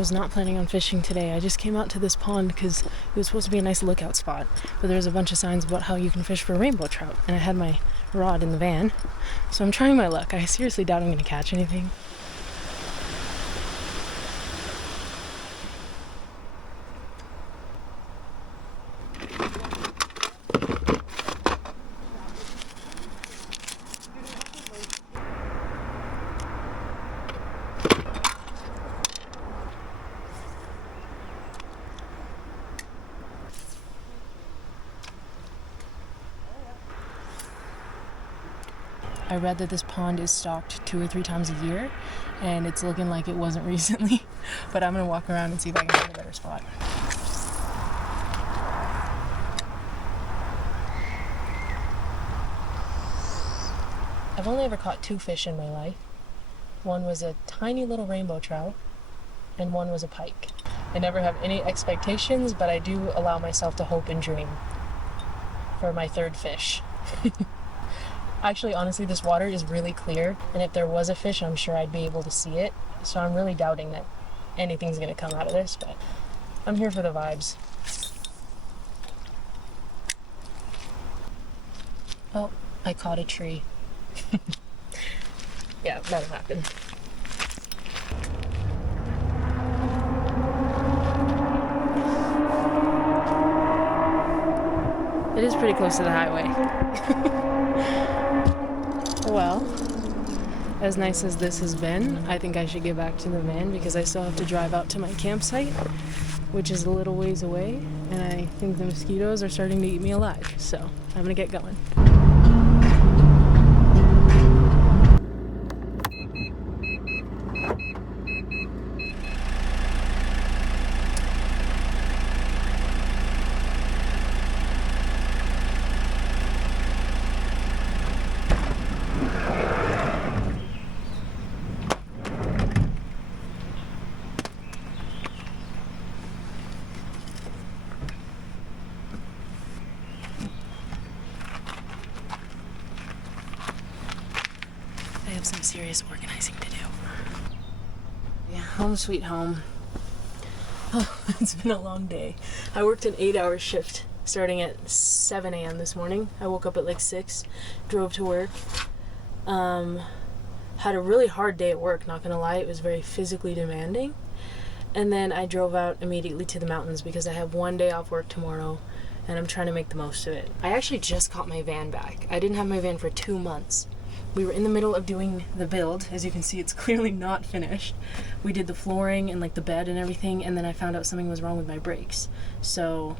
was not planning on fishing today. I just came out to this pond because it was supposed to be a nice lookout spot, but there's a bunch of signs about how you can fish for rainbow trout, and I had my rod in the van, so I'm trying my luck. I seriously doubt I'm going to catch anything. I read that this pond is stocked 2 or 3 times a year, and it's looking like it wasn't recently, but I'm gonna walk around and see if I can find a better spot. I've only ever caught 2 fish in my life. One was a tiny little rainbow trout, and one was a pike. I never have any expectations, but I do allow myself to hope and dream for my 3rd fish. Actually, honestly, this water is really clear, and if there was a fish, I'm sure I'd be able to see it. So I'm really doubting that anything's gonna come out of this, but I'm here for the vibes. Oh, I caught a tree. Yeah, that'll happen. It is pretty close to the highway. Well, as nice as this has been, I think I should get back to the van because I still have to drive out to my campsite, which is a little ways away, and I think the mosquitoes are starting to eat me alive, so I'm gonna get going. I have some serious organizing to do. Yeah, home sweet home. Oh, it's been a long day. I worked an 8-hour shift starting at 7 a.m. this morning. I woke up at like 6, drove to work. Had a really hard day at work, not gonna lie. It was very physically demanding. And then I drove out immediately to the mountains because I have 1 day off work tomorrow and I'm trying to make the most of it. I actually just got my van back. I didn't have my van for 2 months. We were in the middle of doing the build. As you can see, it's clearly not finished. We did the flooring and like the bed and everything, and then I found out something was wrong with my brakes. So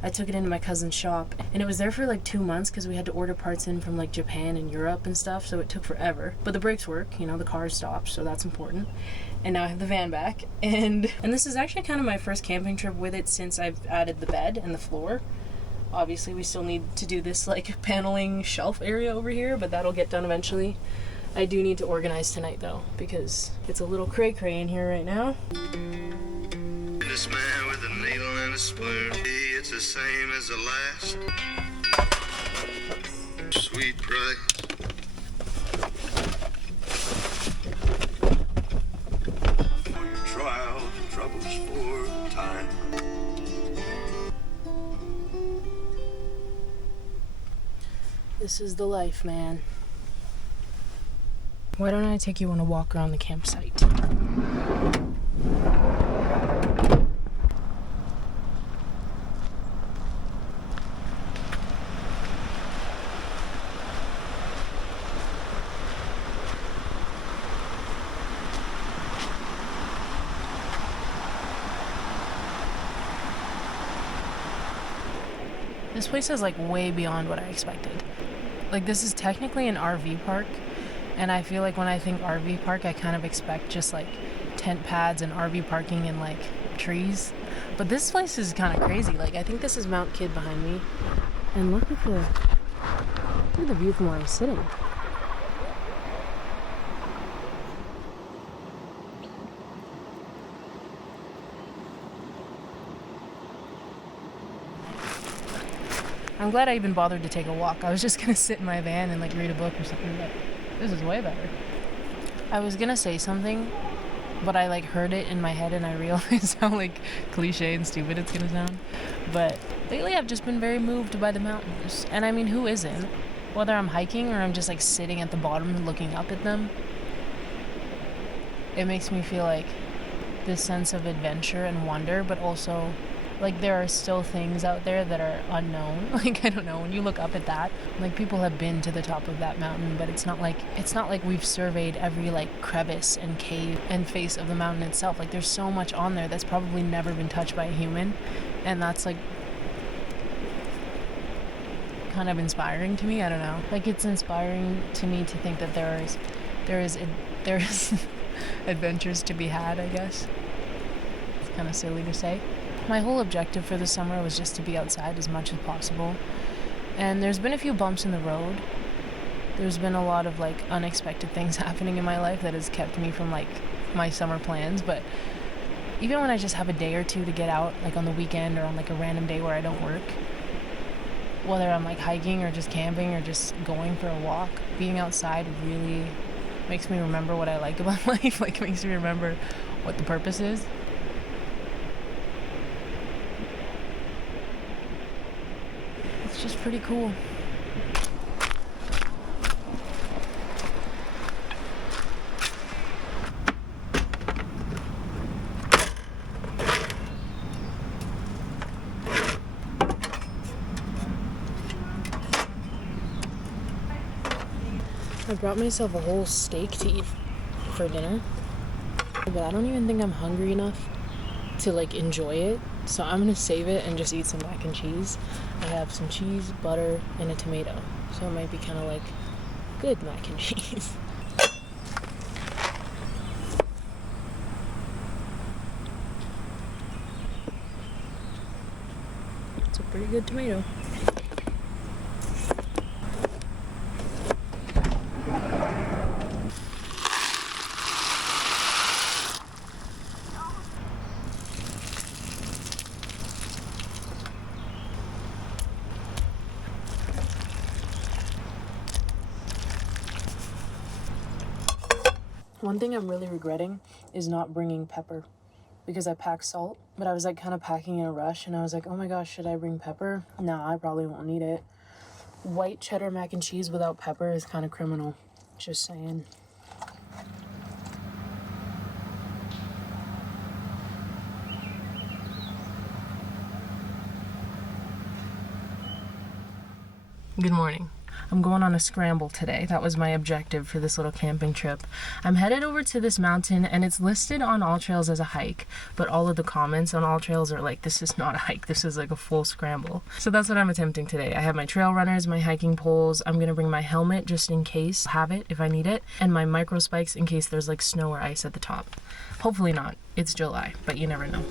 I took it into my cousin's shop, and it was there for like 2 months because we had to order parts in from like Japan and Europe and stuff, so it took forever. But the brakes work, you know, the car stopped, so that's important. And now I have the van back, and this is actually kind of my first camping trip with it since I've added the bed and the floor. Obviously, we still need to do this like paneling shelf area over here, but that'll get done eventually. I do need to organize tonight though, because it's a little cray-cray in here right now. This man with a needle and a spoon, it's the same as the last. Sweet price. For your trials and troubles for a time. This is the life, man. Why don't I take you on a walk around the campsite? This place is like way beyond what I expected. Like, this is technically an RV park, and I feel like when I think RV park, I kind of expect just like tent pads and RV parking and like trees. But this place is kind of crazy. Like, I think this is Mount Kidd behind me, and look at the view from where I'm sitting. I'm glad I even bothered to take a walk. I was just gonna sit in my van and like read a book or something, but this is way better. I was gonna say something, but I like heard it in my head and I realized how like cliche and stupid it's gonna sound. But lately I've just been very moved by the mountains. And I mean, who isn't? Whether I'm hiking or I'm just like sitting at the bottom looking up at them, it makes me feel like this sense of adventure and wonder, but also like there are still things out there that are unknown. Like, I don't know, when you look up at that, like people have been to the top of that mountain, but it's not like we've surveyed every like crevice and cave and face of the mountain itself. Like there's so much on there that's probably never been touched by a human, and that's like kind of inspiring to me. I don't know, like it's inspiring to me to think that there is adventures to be had, I guess. It's kind of silly to say. My whole objective for the summer was just to be outside as much as possible. And there's been a few bumps in the road. There's been a lot of like unexpected things happening in my life that has kept me from like my summer plans. But even when I just have a day or two to get out, like on the weekend or on like a random day where I don't work, whether I'm like hiking or just camping or just going for a walk, being outside really makes me remember what I like about life. Like makes me remember what the purpose is. It's just pretty cool. I brought myself a whole steak to eat for dinner, but I don't even think I'm hungry enough to like enjoy it, so I'm gonna save it and just eat some mac and cheese. I have some cheese, butter, and a tomato, so it might be kind of like good mac and cheese. It's a pretty good tomato. One thing I'm really regretting is not bringing pepper, because I packed salt, but I was like kind of packing in a rush, and I was like, oh my gosh, should I bring pepper? No, I probably won't need it. White cheddar mac and cheese without pepper is kind of criminal. Just saying. Good morning. I'm going on a scramble today. That was my objective for this little camping trip. I'm headed over to this mountain, and it's listed on All Trails as a hike, but all of the comments on All Trails are like, this is not a hike, this is like a full scramble. So that's what I'm attempting today. I have my trail runners, my hiking poles. I'm gonna bring my helmet just in case, have it if I need it, and my micro spikes in case there's like snow or ice at the top. Hopefully not. It's July, but you never know.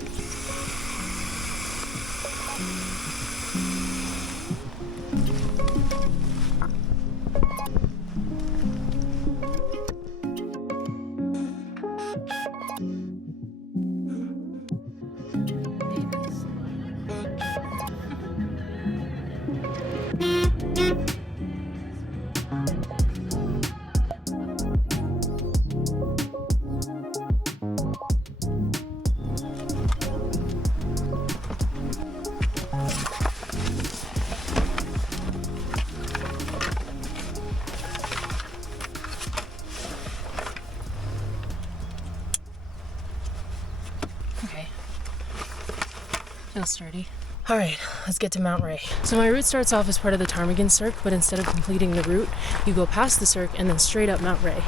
Okay. Feels sturdy. Alright, let's get to Mount Ray. So my route starts off as part of the Ptarmigan Cirque, but instead of completing the route, you go past the Cirque and then straight up Mount Ray.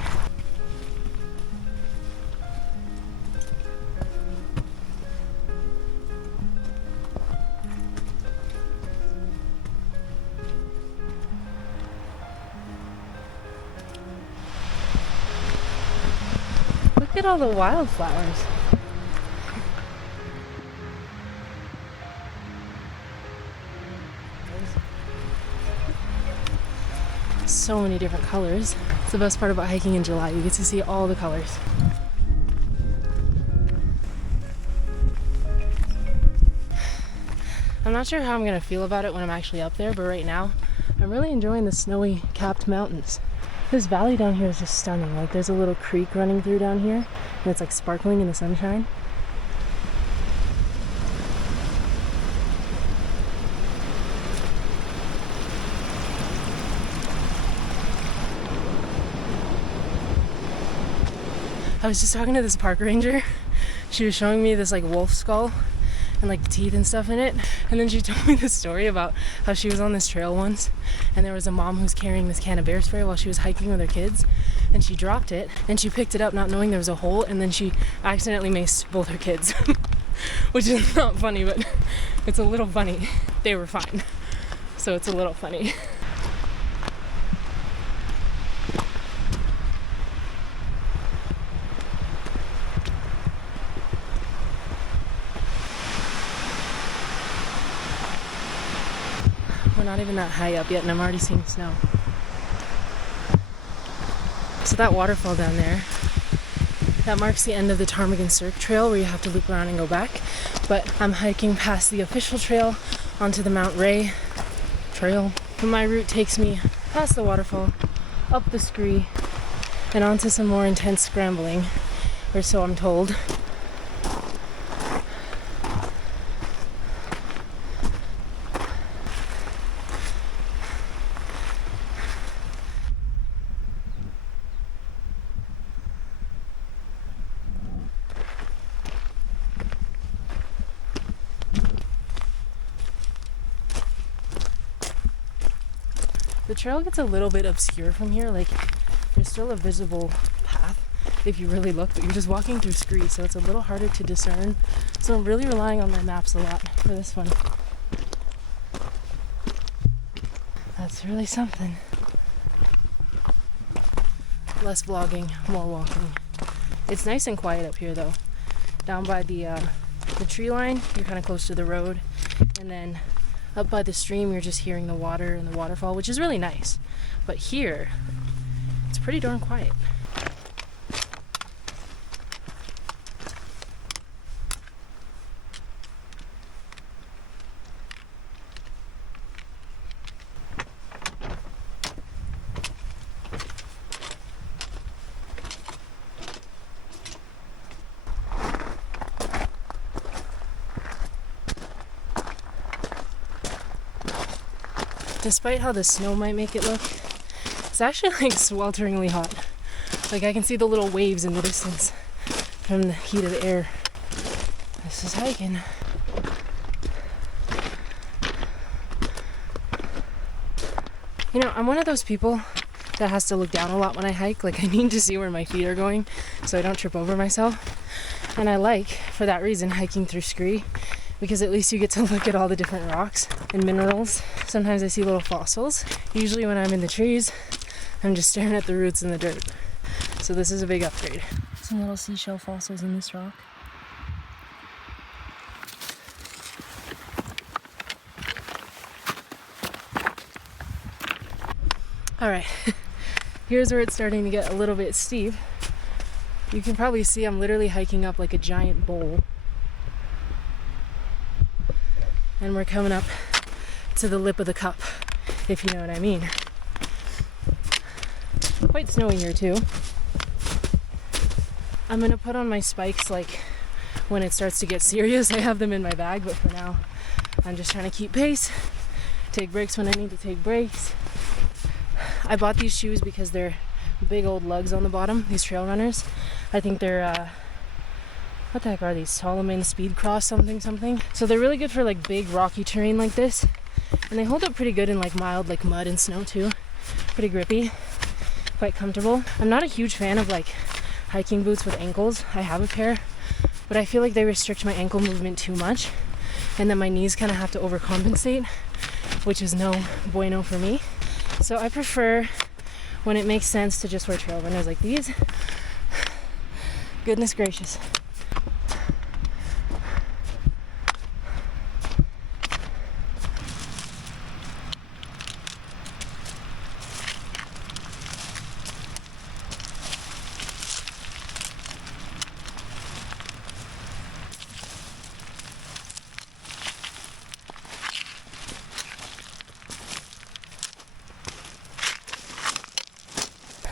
Look at all the wildflowers. So many different colors. It's the best part about hiking in July. You get to see all the colors. I'm not sure how I'm gonna feel about it when I'm actually up there, but right now I'm really enjoying the snowy capped mountains. This valley down here is just stunning. Like there's a little creek running through down here and it's like sparkling in the sunshine. I was just talking to this park ranger. She was showing me this like wolf skull and like teeth and stuff in it, and then she told me this story about how she was on this trail once and there was a mom who's carrying this can of bear spray while she was hiking with her kids, and she dropped it and she picked it up not knowing there was a hole, and then she accidentally maced both her kids. Which is not funny, but it's a little funny. They were fine, so it's a little funny. We're not even that high up yet and I'm already seeing snow. So that waterfall down there, that marks the end of the Ptarmigan Cirque trail where you have to loop around and go back. But I'm hiking past the official trail onto the Mount Ray trail. And my route takes me past the waterfall, up the scree, and onto some more intense scrambling, or so I'm told. The trail gets a little bit obscure from here, like there's still a visible path if you really look, but you're just walking through scree, so it's a little harder to discern. So I'm really relying on my maps a lot for this one. That's really something. Less vlogging, more walking. It's nice and quiet up here though. Down by the tree line, you're kind of close to the road, and then up by the stream, you're just hearing the water and the waterfall, which is really nice. But here, it's pretty darn quiet. Despite how the snow might make it look, it's actually like swelteringly hot. Like I can see the little waves in the distance from the heat of the air. This is hiking. You know, I'm one of those people that has to look down a lot when I hike. Like I need to see where my feet are going so I don't trip over myself. And I like, for that reason, hiking through scree, because at least you get to look at all the different rocks and minerals. Sometimes I see little fossils. Usually when I'm in the trees, I'm just staring at the roots in the dirt. So this is a big upgrade. Some little seashell fossils in this rock. All right, here's where it's starting to get a little bit steep. You can probably see I'm literally hiking up like a giant bowl. And we're coming up to the lip of the cup, if you know what I mean. Quite snowy here too. I'm gonna put on my spikes like when it starts to get serious. I have them in my bag, but for now I'm just trying to keep pace, take breaks when I need to take breaks. I bought these shoes because they're big old lugs on the bottom, these trail runners. I think they're what the heck are these? Solomon Speed Cross something. So they're really good for like big rocky terrain like this. And they hold up pretty good in like mild like mud and snow too. Pretty grippy, quite comfortable. I'm not a huge fan of like hiking boots with ankles. I have a pair, but I feel like they restrict my ankle movement too much, and then my knees kind of have to overcompensate, which is no bueno for me. So I prefer, when it makes sense, to just wear trail runners like these. Goodness gracious.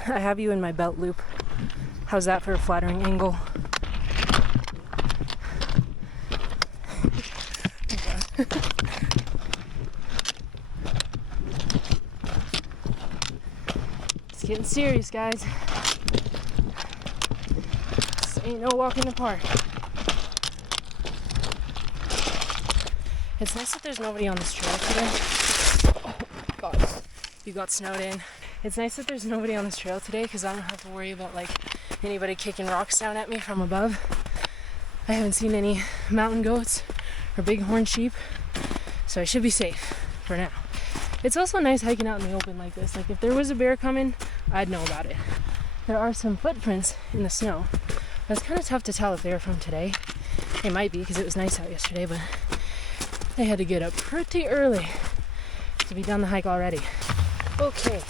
I have you in my belt loop. How's that for a flattering angle? It's getting serious, guys. This ain't no walk in the park. It's nice that there's nobody on this trail today. Oh God, you got snowed in. It's nice that there's nobody on this trail today because I don't have to worry about like anybody kicking rocks down at me from above. I haven't seen any mountain goats or bighorn sheep, so I should be safe for now. It's also nice hiking out in the open like this. Like if there was a bear coming, I'd know about it. There are some footprints in the snow. But it's kind of tough to tell if they were from today. They might be because it was nice out yesterday, but they had to get up pretty early to be done the hike already. Okay.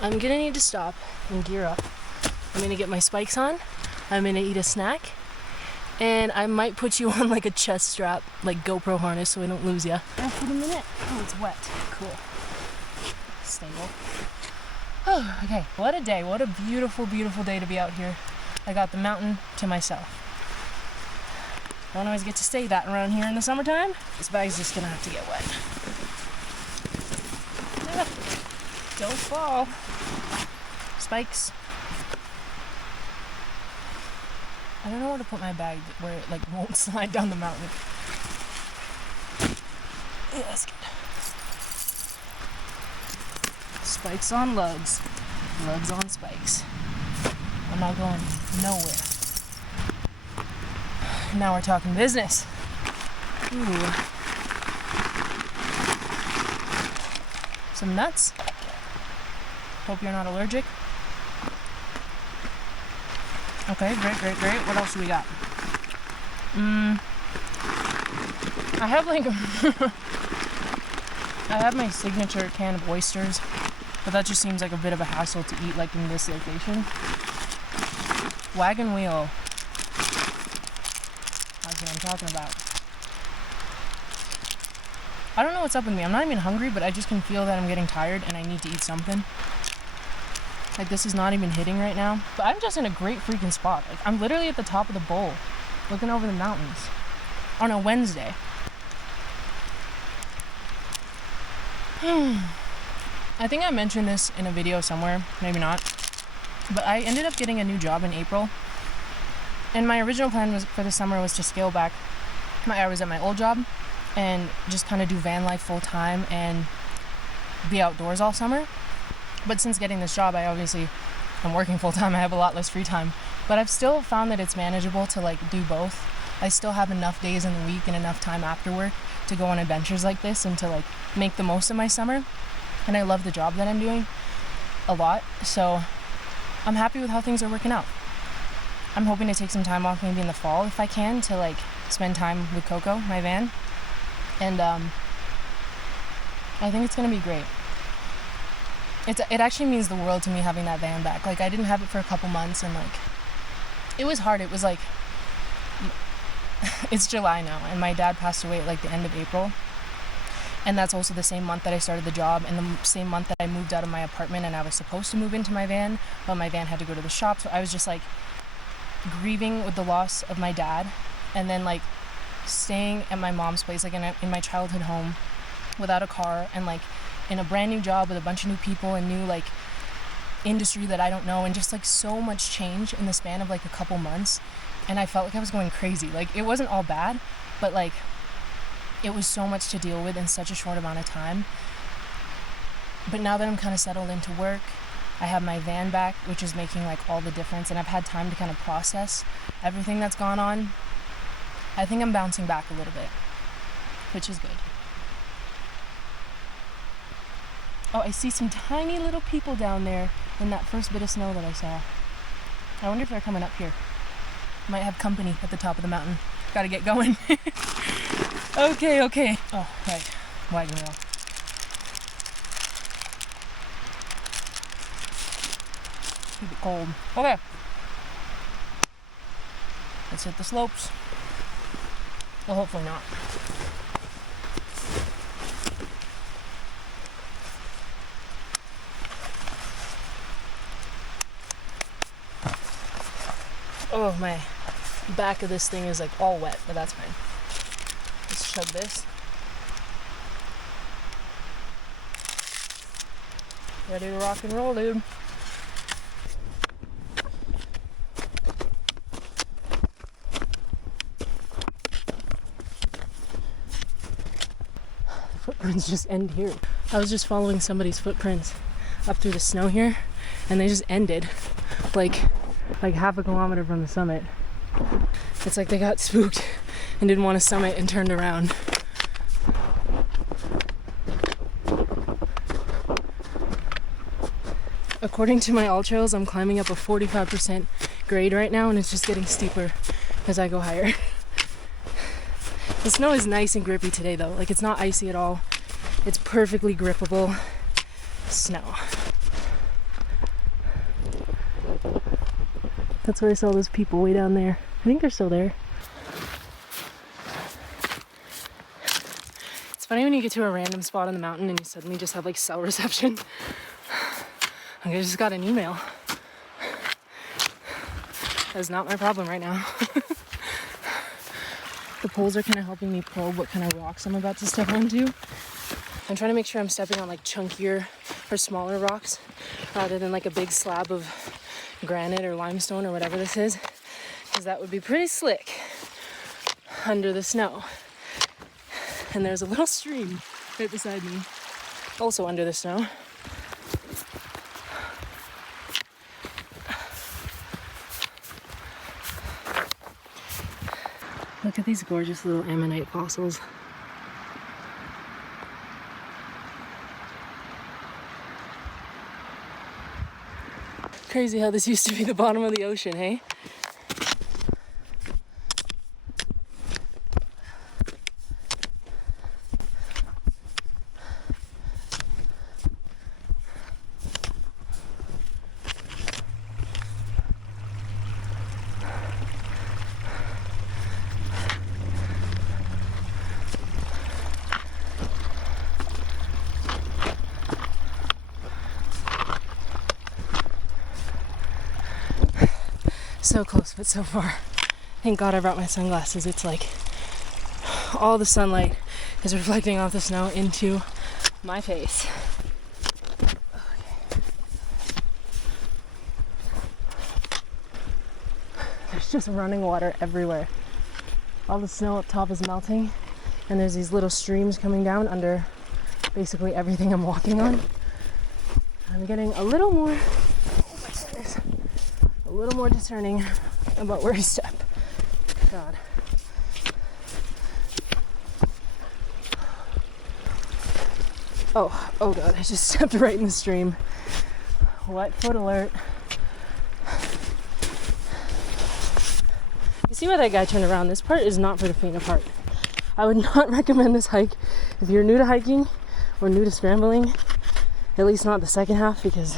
I'm gonna need to stop and gear up. I'm gonna get my spikes on. I'm gonna eat a snack. And I might put you on like a chest strap, like GoPro harness so I don't lose you. After a minute. Oh, it's wet. Cool. Stable. Oh, okay. What a day. What a beautiful, beautiful day to be out here. I got the mountain to myself. Don't always get to stay that around here in the summertime. This bag's just gonna have to get wet. Don't fall. Spikes. I don't know where to put my bag where it like won't slide down the mountain. Yeah, that's good. Spikes on lugs. Lugs on spikes. I'm not going nowhere. Now we're talking business. Ooh. Some nuts. Hope you're not allergic. Okay, great. What else do we got? I have like I have my signature can of oysters, but that just seems like a bit of a hassle to eat like in this location. Wagon wheel. That's what I'm talking about. I don't know what's up with me. I'm not even hungry, but I just can feel that I'm getting tired and I need to eat something. Like this is not even hitting right now. But I'm just in a great freaking spot. Like I'm literally at the top of the bowl, looking over the mountains on a Wednesday. I think I mentioned this in a video somewhere, maybe not. But I ended up getting a new job in April. And my original plan was for the summer was to scale back my hours at my old job and just kind of do van life full time and be outdoors all summer. But since getting this job, I'm working full time. I have a lot less free time. But I've still found that it's manageable to like do both. I still have enough days in the week and enough time after work to go on adventures like this and to like make the most of my summer. And I love the job that I'm doing a lot. So I'm happy with how things are working out. I'm hoping to take some time off maybe in the fall if I can to like spend time with Coco, my van. And I think it's going to be great. It actually means the world to me having that van back. Like I didn't have it for a couple months and like it was hard. It was like it's July now and my dad passed away at like the end of April. And that's also the same month that I started the job and the same month that I moved out of my apartment and I was supposed to move into my van, but my van had to go to the shop. So I was just like grieving with the loss of my dad and then like staying at my mom's place, like in my childhood home without a car and like in a brand new job with a bunch of new people and new like industry that I don't know and just like so much change in the span of like a couple months. And I felt like I was going crazy. Like it wasn't all bad, but like it was so much to deal with in such a short amount of time. But now that I'm kind of settled into work, I have my van back, which is making like all the difference, and I've had time to kind of process everything that's gone on. I think I'm bouncing back a little bit, which is good. Oh, I see some tiny little people down there in that first bit of snow that I saw. I wonder if they're coming up here. Might have company at the top of the mountain. Gotta get going. Okay. Oh, right. Wagon wheel. Keep it cold. Okay. Let's hit the slopes. Well, hopefully not. Oh, my back of this thing is like all wet, but that's fine. Let's chug this. Ready to rock and roll, dude. Footprints just end here. I was just following somebody's footprints up through the snow here, and they just ended like half a kilometer from the summit. It's like they got spooked and didn't want to summit and turned around. According to my all trails, I'm climbing up a 45% grade right now, and it's just getting steeper as I go higher. The snow is nice and grippy today though. Like, it's not icy at all. It's perfectly grippable snow. That's where I saw those people way down there. I think they're still there. It's funny when you get to a random spot on the mountain and you suddenly just have like cell reception. Like, I just got an email. That's not my problem right now. The poles are kind of helping me probe what kind of rocks I'm about to step onto. I'm trying to make sure I'm stepping on like chunkier or smaller rocks rather than like a big slab of granite or limestone or whatever this is, because that would be pretty slick under the snow. And there's a little stream right beside me, also under the snow. Look at these gorgeous little ammonite fossils. Crazy how this used to be the bottom of the ocean, hey? So close, but so far. Thank God I brought my sunglasses. It's like all the sunlight is reflecting off the snow into my face. Okay. There's just running water everywhere. All the snow up top is melting, and there's these little streams coming down under basically everything I'm walking on. I'm getting a little more discerning about where I step. God. Oh God, I just stepped right in the stream. Wet foot alert. You see why that guy turned around? This part is not for the faint of heart. I would not recommend this hike if you're new to hiking or new to scrambling. At least not the second half, because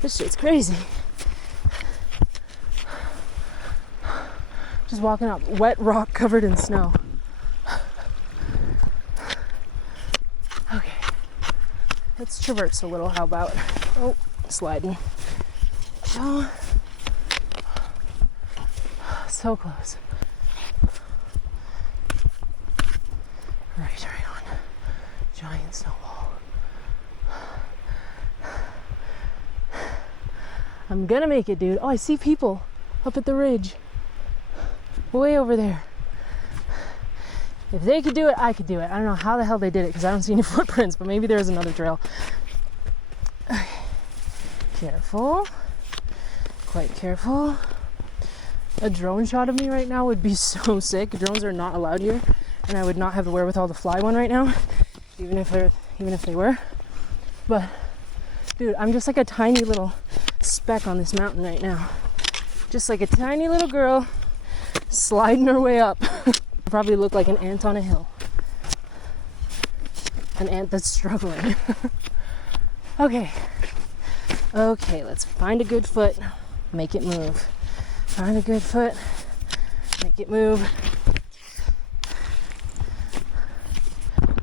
this shit's crazy. Just walking up wet rock covered in snow. Okay, let's traverse a little. How about? Oh, sliding. Oh, so close. Right on. Giant snowball. I'm gonna make it, dude. Oh, I see people up at the ridge. Way over there. If they could do it, I could do it. I don't know how the hell they did it because I don't see any footprints, but maybe there's another trail. Okay. Careful. Quite careful. A drone shot of me right now would be so sick. Drones are not allowed here, and I would not have the wherewithal to fly one right now, even if they were. But dude, I'm just like a tiny little speck on this mountain right now. Just like a tiny little girl sliding her way up. Probably look like an ant on a hill. An ant that's struggling. Okay, let's find a good foot, make it move. Find a good foot, make it move.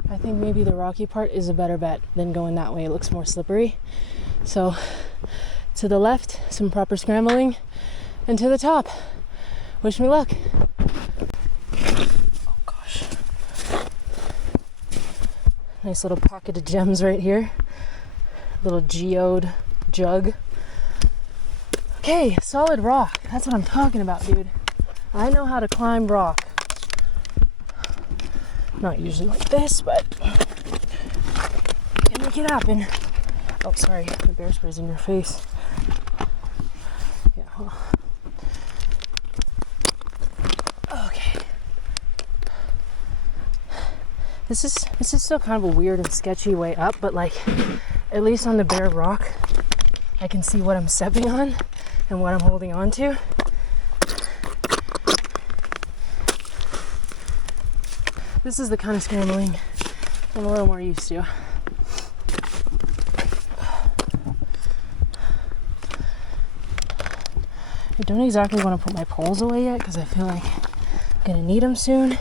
I think maybe the rocky part is a better bet than going that way. It looks more slippery. So to the left, some proper scrambling, and to the top, Wish me luck. Oh gosh. Nice little pocket of gems right here. Little geode jug. Okay, solid rock. That's what I'm talking about, dude. I know how to climb rock. Not usually like this, but can make it happen. Oh, sorry, the bear spray's in your face. Yeah. Well. Okay. This is still kind of a weird and sketchy way up, but like, at least on the bare rock, I can see what I'm stepping on and what I'm holding on to. This is the kind of scrambling I'm a little more used to. I don't exactly want to put my poles away yet because I feel like I'm gonna need them soon.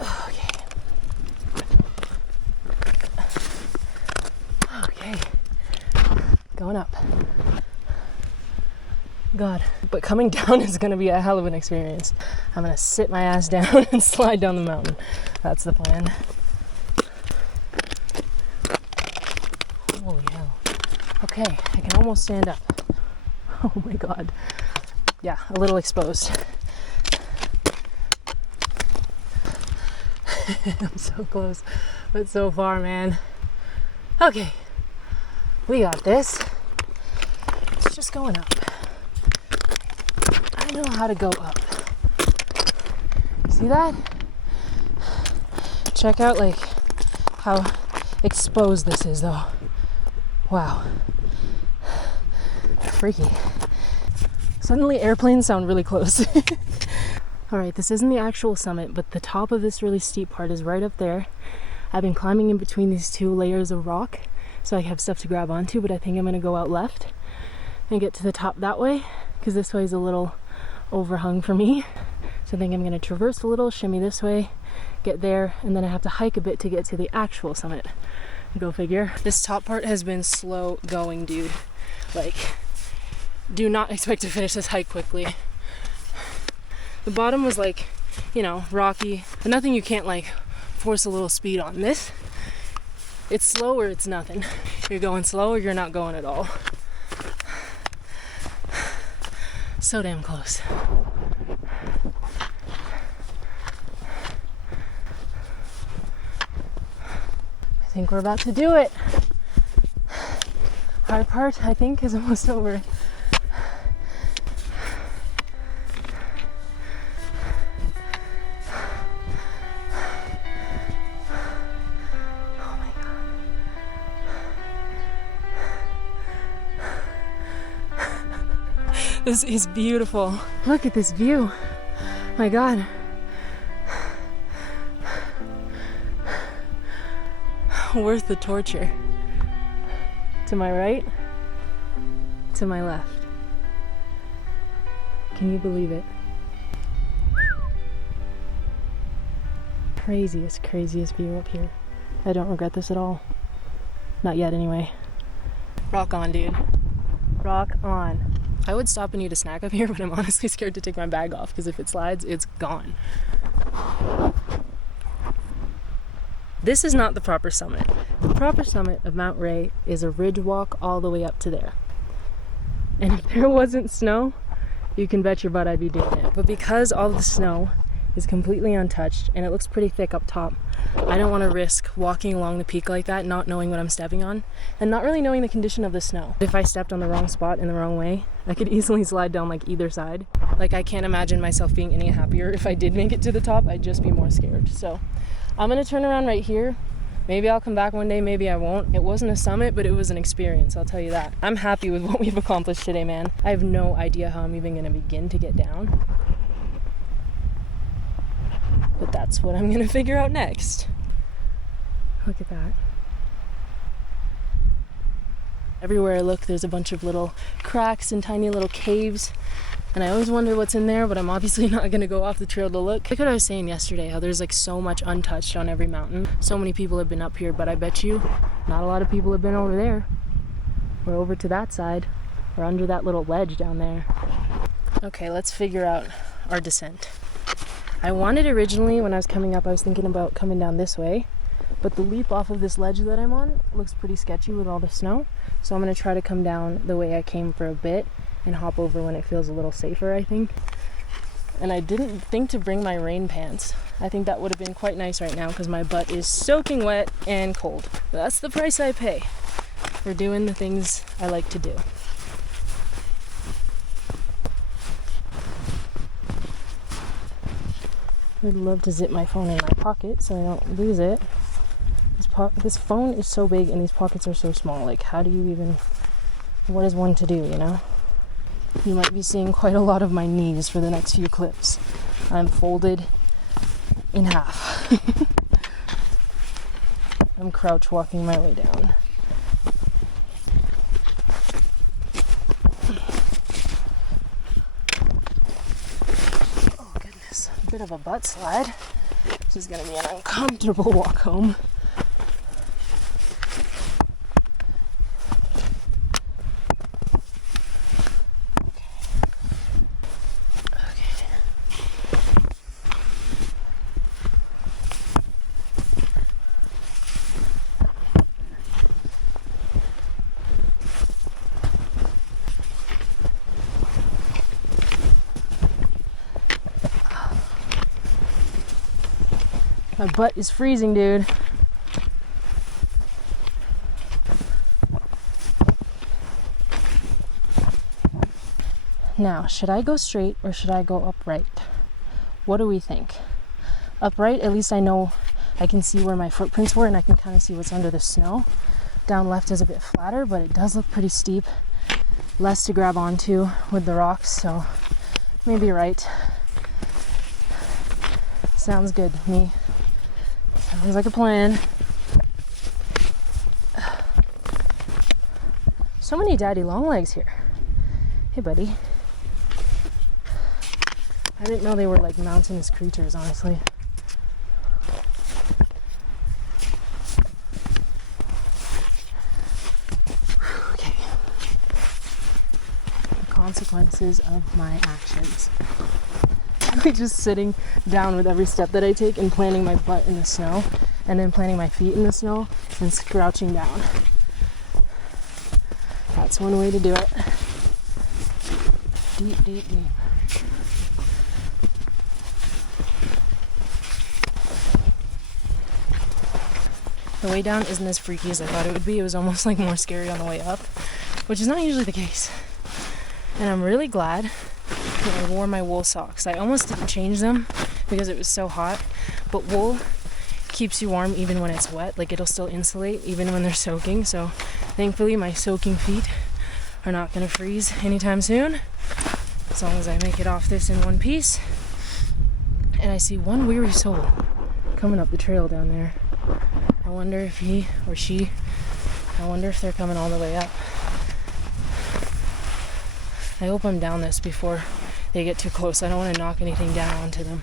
Okay. Okay. Going up. God, but coming down is gonna be a hell of an experience. I'm gonna sit my ass down and slide down the mountain. That's the plan. Holy hell. Okay, I can almost stand up. Oh my God. Yeah, a little exposed. I'm so close, but so far, man. Okay, we got this. It's just going up. I know how to go up. See that? Check out like how exposed this is though. Wow. Freaky. Suddenly airplanes sound really close. Alright, this isn't the actual summit, but the top of this really steep part is right up there. I've been climbing in between these two layers of rock, so I have stuff to grab onto, but I think I'm gonna go out left and get to the top that way, because this way is a little overhung for me. So I think I'm gonna traverse a little, shimmy this way, get there, and then I have to hike a bit to get to the actual summit. Go figure. This top part has been slow going, dude. Like, do not expect to finish this hike quickly. The bottom was like, you know, rocky, but nothing you can't like force a little speed on. This, it's slow or it's nothing. You're going slow or you're not going at all. So damn close. I think we're about to do it. Hard part, I think, is almost over. Oh my God. This is beautiful. Look at this view. My God. Worth the torture. To my right, to my left. Can you believe it? Craziest view up here. I don't regret this at all. Not yet, anyway. Rock on, dude. Rock on. I would stop and eat a snack up here, but I'm honestly scared to take my bag off because if it slides, it's gone. This is not the proper summit. The proper summit of Mount Ray is a ridge walk all the way up to there. And if there wasn't snow, you can bet your butt I'd be doing it. But because all of the snow is completely untouched and it looks pretty thick up top, I don't want to risk walking along the peak like that, not knowing what I'm stepping on, and not really knowing the condition of the snow. If I stepped on the wrong spot in the wrong way, I could easily slide down like either side. Like, I can't imagine myself being any happier if I did make it to the top. I'd just be more scared. So I'm gonna turn around right here. Maybe I'll come back one day, maybe I won't. It wasn't a summit, but it was an experience, I'll tell you that. I'm happy with what we've accomplished today, man. I have no idea how I'm even gonna begin to get down. But that's what I'm gonna figure out next. Look at that. Everywhere I look, there's a bunch of little cracks and tiny little caves. And I always wonder what's in there, but I'm obviously not gonna go off the trail to look. Like what I was saying yesterday, how there's like so much untouched on every mountain. So many people have been up here, but I bet you not a lot of people have been over there or over to that side. or under that little ledge down there. Okay, let's figure out our descent. I wanted originally, when I was coming up, I was thinking about coming down this way, but the leap off of this ledge that I'm on looks pretty sketchy with all the snow, so I'm going to try to come down the way I came for a bit and hop over when it feels a little safer, I think. And I didn't think to bring my rain pants. I think that would have been quite nice right now because my butt is soaking wet and cold. That's the price I pay for doing the things I like to do. I'd love to zip my phone in my pocket so I don't lose it. This phone is so big and these pockets are so small. Like, how do you even... What is one to do, you know? You might be seeing quite a lot of my knees for the next few clips. I'm folded in half. I'm crouch walking my way down. Bit of a butt slide. This is gonna be an uncomfortable walk home. My butt is freezing, dude. Now, should I go straight or should I go upright? What do we think? Upright, at least I know I can see where my footprints were and I can kind of see what's under the snow. Down left is a bit flatter, but it does look pretty steep. Less to grab onto with the rocks, so maybe right. Sounds good to me. Sounds like a plan. So many daddy long legs here. Hey, buddy. I didn't know they were like mountainous creatures, honestly. Okay. The consequences of my actions. Like just sitting down with every step that I take and planting my butt in the snow and then planting my feet in the snow and crouching down. That's one way to do it. Deep, deep, deep. The way down isn't as freaky as I thought it would be. It was almost like more scary on the way up, which is not usually the case. And I'm really glad I wore my wool socks. I almost didn't change them because it was so hot, but wool keeps you warm even when it's wet. Like, it'll still insulate even when they're soaking, so thankfully my soaking feet are not going to freeze anytime soon, as long as I make it off this in one piece. And I see one weary soul coming up the trail down there. I wonder if he or she, I wonder if they're coming all the way up. I hope I'm down this before they get too close. I don't want to knock anything down onto them.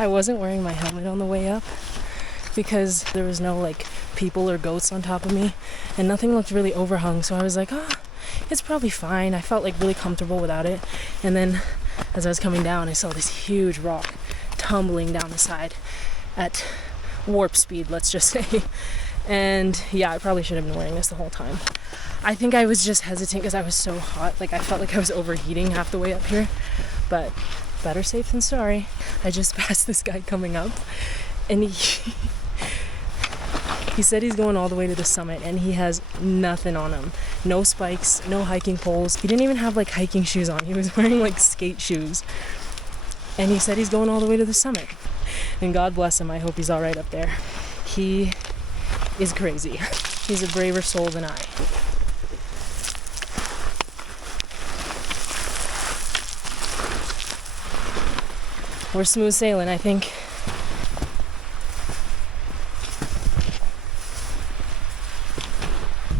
I wasn't wearing my helmet on the way up because there was no like people or goats on top of me and nothing looked really overhung, so I was like, oh, it's probably fine. I felt like really comfortable without it. And then as I was coming down, I saw this huge rock tumbling down the side at warp speed, let's just say. And yeah, I probably should have been wearing this the whole time. I think I was just hesitant because I was so hot. Like, I felt like I was overheating half the way up here, but better safe than sorry. I just passed this guy coming up and he said he's going all the way to the summit and he has nothing on him. No spikes, no hiking poles. He didn't even have like hiking shoes on. He was wearing like skate shoes. And he said he's going all the way to the summit. And God bless him, I hope he's all right up there. He is crazy. He's a braver soul than I. we're smooth sailing, I think.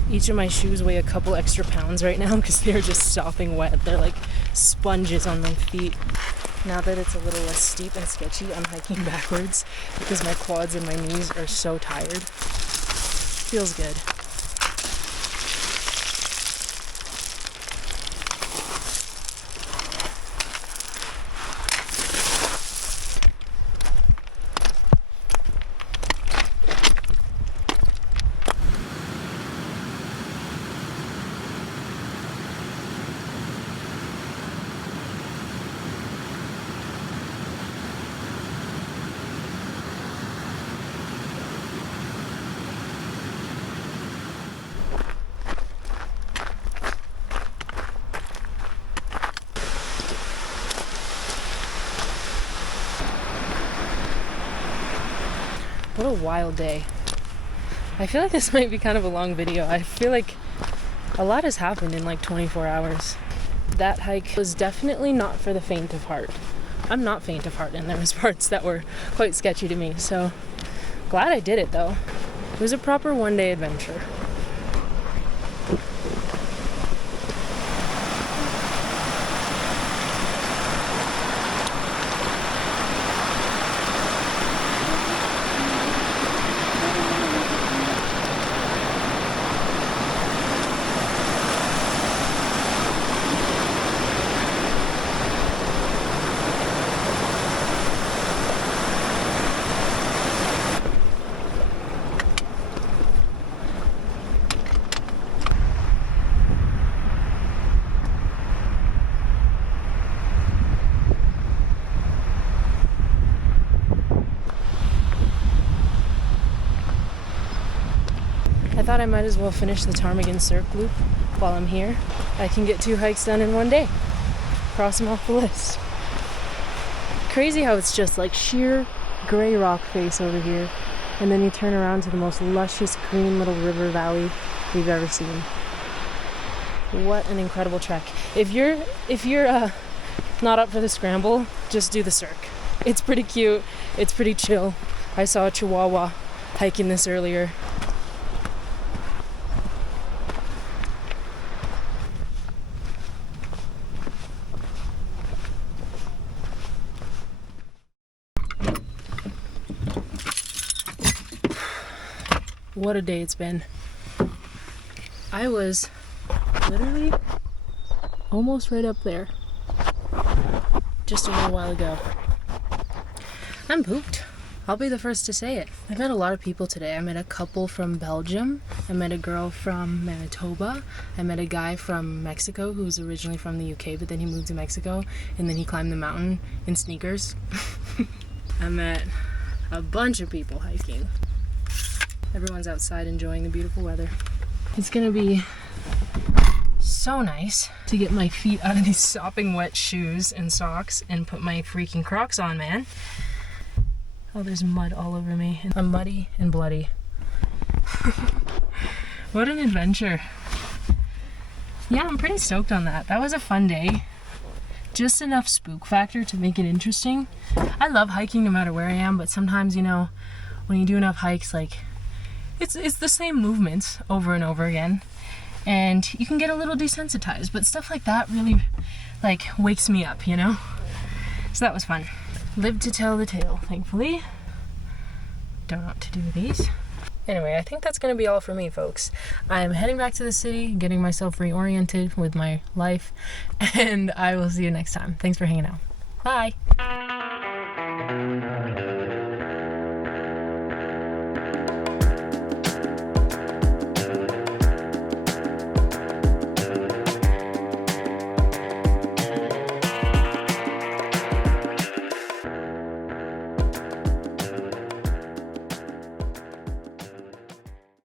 Each of my shoes weigh a couple extra pounds right now because they're just sopping wet. They're like sponges on my feet. Now that it's a little less steep and sketchy, I'm hiking backwards because my quads and my knees are so tired. Feels good. What a wild day. I feel like this might be kind of a long video. I feel like a lot has happened in like 24 hours. That hike was definitely not for the faint of heart. I'm not faint of heart, and there was parts that were quite sketchy to me, so glad I did it though. It was a proper one-day adventure. I thought I might as well finish the Ptarmigan Cirque loop while I'm here. I can get 2 hikes done in one day. Cross them off the list. Crazy how it's just like sheer gray rock face over here, and then you turn around to the most luscious green little river valley we've ever seen. What an incredible trek. If you're not up for the scramble, just do the Cirque. It's pretty cute. It's pretty chill. I saw a Chihuahua hiking this earlier. What a day it's been. I was literally almost right up there just a little while ago. I'm pooped. I'll be the first to say it. I met a lot of people today. I met a couple from Belgium. I met a girl from Manitoba. I met a guy from Mexico who was originally from the UK, but then he moved to Mexico and then he climbed the mountain in sneakers. I met a bunch of people hiking. Everyone's outside enjoying the beautiful weather. It's gonna be so nice to get my feet out of these sopping wet shoes and socks and put my freaking Crocs on, man. Oh, there's mud all over me. I'm muddy and bloody. What an adventure. Yeah, I'm pretty stoked on that. That was a fun day. Just enough spook factor to make it interesting. I love hiking no matter where I am, but sometimes, you know, when you do enough hikes, like, it's the same movements over and over again, and you can get a little desensitized, but stuff like that really, like, wakes me up, you know? So that was fun. Lived to tell the tale, thankfully. Don't know what to do with these. Anyway, I think that's gonna be all for me, folks. I'm heading back to the city, getting myself reoriented with my life, and I will see you next time. Thanks for hanging out. Bye!